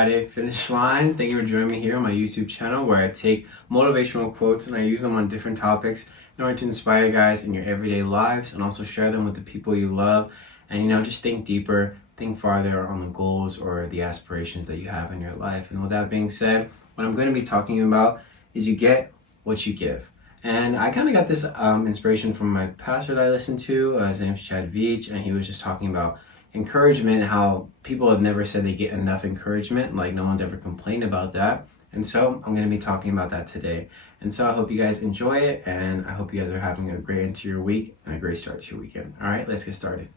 Friday finish lines. Thank you for joining me here on my YouTube channel where I take motivational quotes and I use them on different topics in order to inspire you guys in your everyday lives and also share them with the people you love. And just think deeper, think farther on the goals or the aspirations that you have in your life. And with that being said, what I'm going to be talking about is you get what you give. And I kind of got this inspiration from my pastor that I listened to. His name's Chad Veach, and he was just talking about encouragement, how people have never said they get enough encouragement, like no one's ever complained about that. And so I'm going to be talking about that today. And so I hope you guys enjoy it, and I hope you guys are having a great end to your week and a great start to your weekend. All right, let's get started.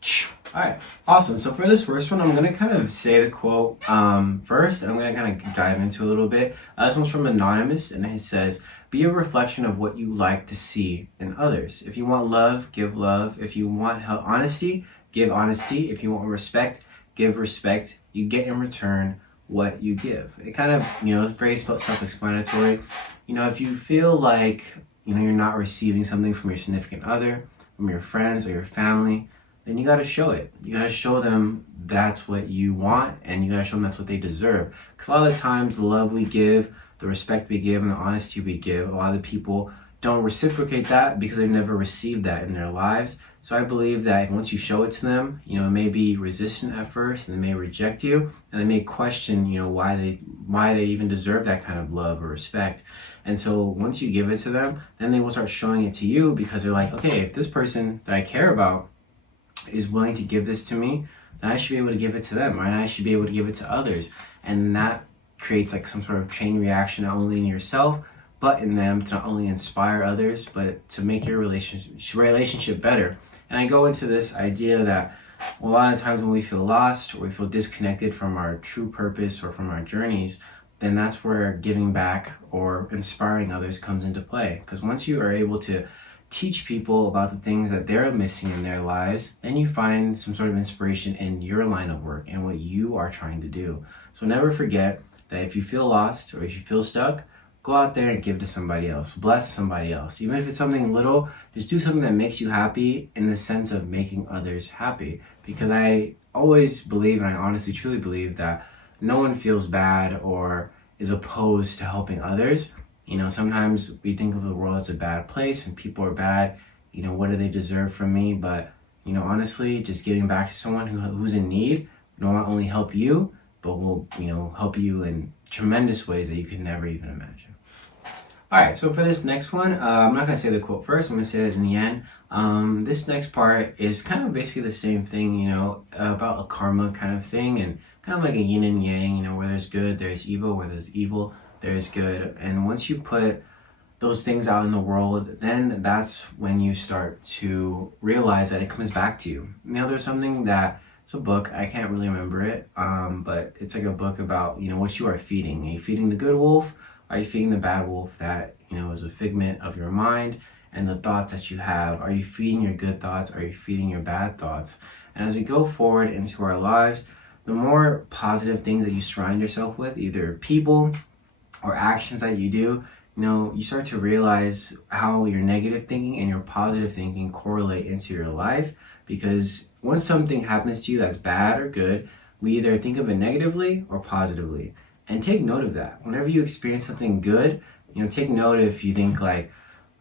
All right, awesome. So for this first one, I'm going to kind of say the quote first, and I'm going to kind of dive into a little bit. This one's from Anonymous, and it says, "Be a reflection of what you like to see in others. If you want love, give love. If you want honesty, give honesty. If you want respect, give respect. You get in return what you give." It kind of, it's very self-explanatory. If you feel like, you're not receiving something from your significant other, from your friends or your family, then you got to show it. You got to show them that's what you want, and you got to show them that's what they deserve. Because a lot of the times the love we give, the respect we give, and the honesty we give, a lot of the people don't reciprocate that because they've never received that in their lives. So I believe that once you show it to them, it may be resistant at first, and they may reject you, and they may question, why they even deserve that kind of love or respect. And so once you give it to them, then they will start showing it to you, because they're like, okay, if this person that I care about is willing to give this to me, then I should be able to give it to them, right? I should be able to give it to others. And that creates like some sort of chain reaction, not only in yourself, but in them, to not only inspire others, but to make your relationship better. And I go into this idea that a lot of times when we feel lost or we feel disconnected from our true purpose or from our journeys, then that's where giving back or inspiring others comes into play. Because once you are able to teach people about the things that they're missing in their lives, then you find some sort of inspiration in your line of work and what you are trying to do. So never forget that if you feel lost or if you feel stuck, go out there and give to somebody else. Bless somebody else. Even if it's something little, just do something that makes you happy in the sense of making others happy. Because I always believe, and I honestly truly believe, that no one feels bad or is opposed to helping others. Sometimes we think of the world as a bad place and people are bad. What do they deserve from me? But, honestly, just giving back to someone who's in need will not only help you, but will, help you in tremendous ways that you could never even imagine. All right, so for this next one, I'm not going to say the quote first. I'm going to say it in the end. This next part is kind of basically the same thing, about a karma kind of thing, and kind of like a yin and yang, where there's good, there's evil, where there's evil, there's good. And once you put those things out in the world, then that's when you start to realize that it comes back to you. There's something that, it's a book, I can't really remember it, but it's like a book about, what you are feeding. Are you feeding the good wolf? Are you feeding the bad wolf that, is a figment of your mind and the thoughts that you have? Are you feeding your good thoughts? Are you feeding your bad thoughts? And as we go forward into our lives, the more positive things that you surround yourself with, either people or actions that you do, you start to realize how your negative thinking and your positive thinking correlate into your life. Because once something happens to you that's bad or good, we either think of it negatively or positively. And take note of that. Whenever you experience something good, take note if you think like,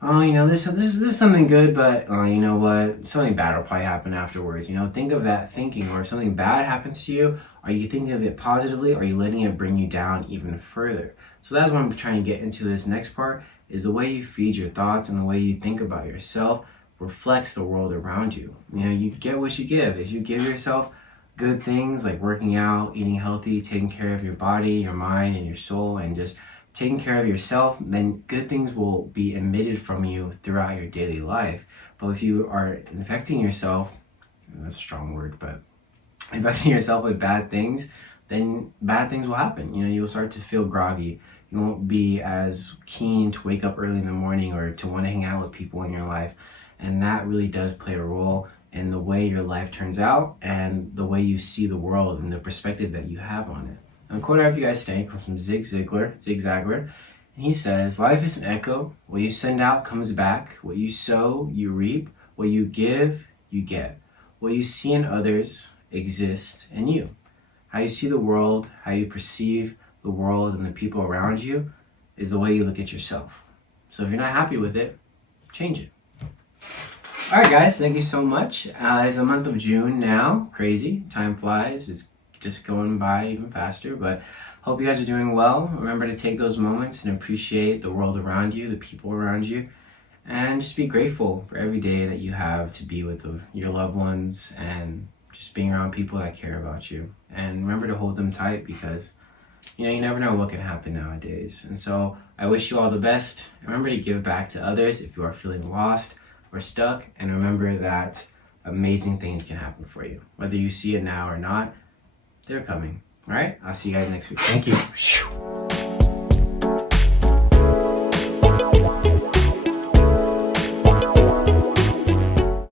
oh, this is something good, but you know what, something bad will probably happen afterwards. Think of that thinking. Or if something bad happens to you, are you thinking of it positively, or are you letting it bring you down even further? So that's what I'm trying to get into this next part, is the way you feed your thoughts and the way you think about yourself reflects the world around you. You get what you give. If you give yourself good things like working out, eating healthy, taking care of your body, your mind, and your soul, and just taking care of yourself, then good things will be emitted from you throughout your daily life. But if you are infecting yourself, that's a strong word, but infecting yourself with bad things, then bad things will happen. You'll start to feel groggy. You won't be as keen to wake up early in the morning or to want to hang out with people in your life. And that really does play a role in the way your life turns out and the way you see the world and the perspective that you have on it. And the quote I have you guys today comes from Zig Ziglar, and he says, "Life is an echo. What you send out comes back. What you sow, you reap. What you give, you get. What you see in others exists in you. How you see the world, how you perceive the world and the people around you is the way you look at yourself. So if you're not happy with it, change it. All right, guys, thank you so much. It's the month of June now. Crazy. Time flies. It's just going by even faster, but hope you guys are doing well. Remember to take those moments and appreciate the world around you, the people around you, and just be grateful for every day that you have to be with your loved ones and just being around people that care about you. And remember to hold them tight because, you never know what can happen nowadays. And so I wish you all the best. Remember to give back to others if you are feeling lost or stuck. And remember that amazing things can happen for you. Whether you see it now or not, they're coming. All right? I'll see you guys next week. Thank you.